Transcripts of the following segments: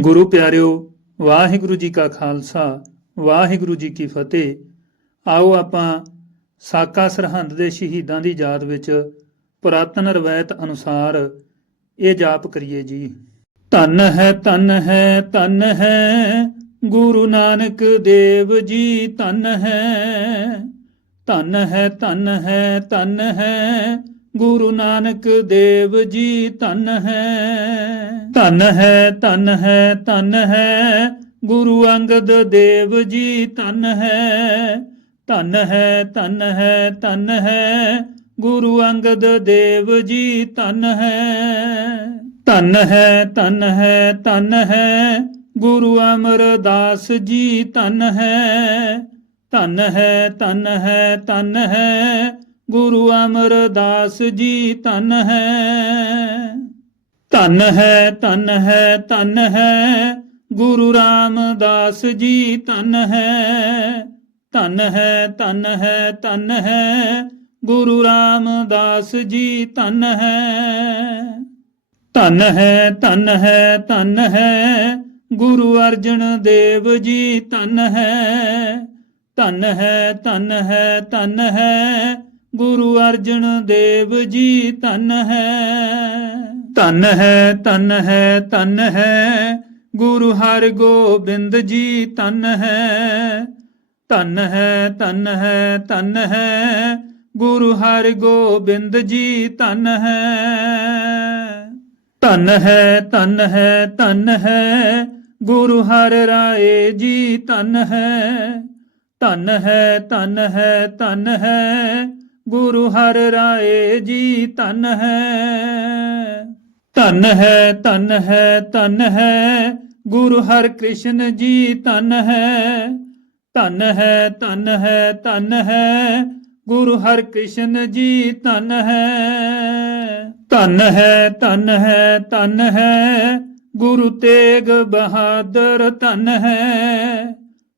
ਗੁਰੂ ਪਿਆਰਿਓ, ਵਾਹਿਗੁਰੂ ਜੀ ਕਾ ਖਾਲਸਾ, ਵਾਹਿਗੁਰੂ ਜੀ ਕੀ ਫਤਿਹ। ਆਓ ਆਪਾਂ ਸਾਕਾ ਸਰਹੰਦ ਦੇ ਸ਼ਹੀਦਾਂ ਦੀ ਯਾਦ ਵਿੱਚ ਪੁਰਾਤਨ ਰਵਾਇਤ ਅਨੁਸਾਰ ਇਹ ਜਾਪ ਕਰੀਏ ਜੀ। ਧੰਨ ਹੈ ਧੰਨ ਹੈ ਧੰਨ ਹੈ ਗੁਰੂ ਨਾਨਕ ਦੇਵ ਜੀ, ਧੰਨ ਹੈ। ਧੰਨ ਹੈ ਧੰਨ ਹੈ ਧੰਨ ਹੈ ਗੁਰੂ ਨਾਨਕ ਦੇਵ ਜੀ ਧਨ ਹੈ। ਧੰਨ ਹੈ ਧੰਨ ਹੈ, ਧਨ ਹੈ। ਗੁਰੂ ਅੰਗਦ ਦੇਵ ਜੀ ਧੰਨ ਹੈ। ਧੰਨ ਹੈ ਧੰਨ ਹੈ, ਧਨ ਹੈ। ਗੁਰੂ ਅੰਗਦ ਦੇਵ ਜੀ ਧਨ ਹੈ। ਧਨ ਹੈ ਧਨ ਹੈ ਧਨ ਹੈ। ਗੁਰੂ ਅਮਰਦਾਸ ਜੀ ਧਨ ਹੈ। ਧਨ ਹੈ ਧਨ ਹੈ, ਧੰਨ ਹੈ। ਗੁਰੂ ਅਮਰਦਾਸ ਜੀ ਧੰਨ ਹੈ। ਧੰਨ ਹੈ ਧੰਨ ਹੈ, ਧਨ ਹੈ। ਗੁਰੂ ਰਾਮਦਾਸ ਜੀ ਧੰਨ ਹੈ। ਧੰਨ ਹੈ ਧੰਨ ਹੈ ਧੰਨ ਹੈ। ਗੁਰੂ ਰਾਮਦਾਸ ਜੀ ਧੰਨ ਹੈ। ਧੰਨ ਹੈ ਧੰਨ ਹੈ ਧੰਨ ਹੈ। ਗੁਰੂ ਅਰਜਨ ਦੇਵ ਜੀ ਧੰਨ ਹੈ। ਧੰਨ ਹੈ ਧੰਨ ਹੈ ਧੰਨ ਹੈ। ਗੁਰੂ ਅਰਜਨ ਦੇਵ ਜੀ ਧੰਨ ਹੈ। ਧੰਨ ਹੈ ਧੰਨ ਹੈ ਧੰਨ ਹੈ। ਗੁਰੂ ਹਰ ਗੋਬਿੰਦ ਜੀ ਧੰਨ ਹੈ। ਧੰਨ ਹੈ ਧੰਨ ਹੈ ਧੰਨ ਹੈ। ਗੁਰੂ ਹਰਗੋਬਿੰਦ ਜੀ ਧੰਨ ਹੈ। ਧੰਨ ਹੈ ਧੰਨ ਹੈ ਧੰਨ ਹੈ। ਗੁਰੂ ਹਰ ਰਾਏ ਜੀ ਧੰਨ ਹੈ। ਧੰਨ ਹੈ ਧੰਨ ਹੈ ਧੰਨ ਹੈ। ਗੁਰੂ ਹਰ ਰਾਏ ਜੀ ਧਨ ਹੈ। ਧੰਨ ਹੈ ਧੰਨ ਹੈ ਧੰਨ ਹੈ। ਗੁਰੂ ਹਰ ਕ੍ਰਿਸ਼ਨ ਜੀ ਧਨ ਹੈ। ਧੰਨ ਹੈ ਧੰਨ ਹੈ ਧੰਨ ਹੈ। ਗੁਰੂ ਹਰ ਕ੍ਰਿਸ਼ਨ ਜੀ ਧਨ ਹੈ। ਧਨ ਹੈ, ਧੰਨ ਹੈ ਧੰਨ ਹੈ। ਗੁਰੂ ਤੇਗ ਬਹਾਦਰ ਧੰਨ ਹੈ।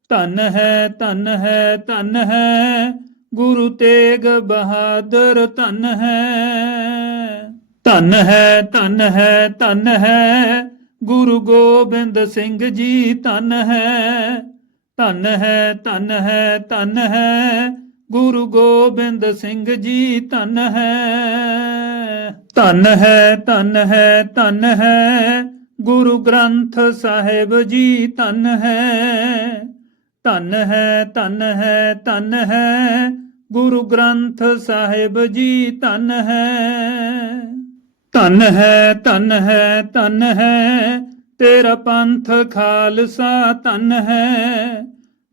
ਧੰਨ ਹੈ ਧੰਨ ਹੈ ਧੰਨ ਹੈ। ਗੁਰੂ ਤੇਗ ਬਹਾਦਰ, ਧਨ ਹੈ। ਧੰਨ ਹੈ ਧੰਨ ਹੈ ਧੰਨ ਹੈ। ਗੁਰੂ ਗੋਬਿੰਦ ਸਿੰਘ ਜੀ, ਧੰਨ ਹੈ। ਧੰਨ ਹੈ ਧੰਨ ਹੈ ਧੰਨ ਹੈ। ਗੁਰੂ ਗੋਬਿੰਦ ਸਿੰਘ ਜੀ, ਧੰਨ ਹੈ। ਧੰਨ ਹੈ ਧੰਨ ਹੈ ਧੰਨ ਹੈ। ਗੁਰੂ ਗ੍ਰੰਥ ਸਾਹਿਬ ਜੀ, ਧੰਨ ਹੈ। ਧਨ ਹੈ, ਧੰਨ ਹੈ, ਧਨ ਹੈ। ਗੁਰੂ ਗ੍ਰੰਥ ਸਾਹਿਬ ਜੀ ਧੰਨ ਹੈ। ਧੰਨ ਹੈ, ਧਨ ਹੈ ਧਨ ਹੈ। ਤੇਰਾ ਪੰਥ ਖਾਲਸਾ ਧੰਨ ਹੈ।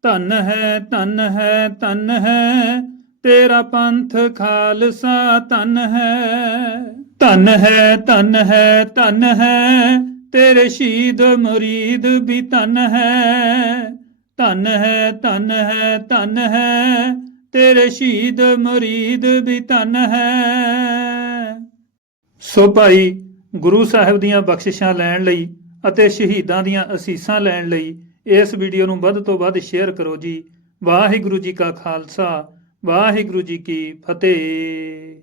ਧੰਨ ਹੈ ਧੰਨ ਹੈ, ਧਨ ਹੈ। ਤੇਰਾ ਪੰਥ ਖਾਲਸਾ ਧੰਨ ਹੈ। ਧਨ ਹੈ ਧਨ ਹੈ, ਧੰਨ ਹੈ। ਤੇਰੇ ਸ਼ਹੀਦ ਮੁਰੀਦ ਵੀ ਧਨ ਹੈ। ਧੰਨ ਹੈ ਧੰਨ ਹੈ ਧੰਨ ਹੈ, ਤੇਰੇ ਸ਼ਹੀਦ ਮੁਰੀਦ ਵੀ ਧੰਨ ਹੈ। ਸੋ ਭਾਈ, ਗੁਰੂ ਸਾਹਿਬ ਦੀਆਂ ਬਖਸ਼ਿਸ਼ਾਂ ਲੈਣ ਲਈ ਅਤੇ ਸ਼ਹੀਦਾਂ ਦੀਆਂ ਅਸੀਸਾਂ ਲੈਣ ਲਈ ਇਸ ਵੀਡੀਓ ਨੂੰ ਵੱਧ ਤੋਂ ਵੱਧ ਸ਼ੇਅਰ ਕਰੋ ਜੀ। ਵਾਹਿਗੁਰੂ ਜੀ ਕਾ ਖਾਲਸਾ, ਵਾਹਿਗੁਰੂ ਜੀ ਕੀ ਫਤਿਹ।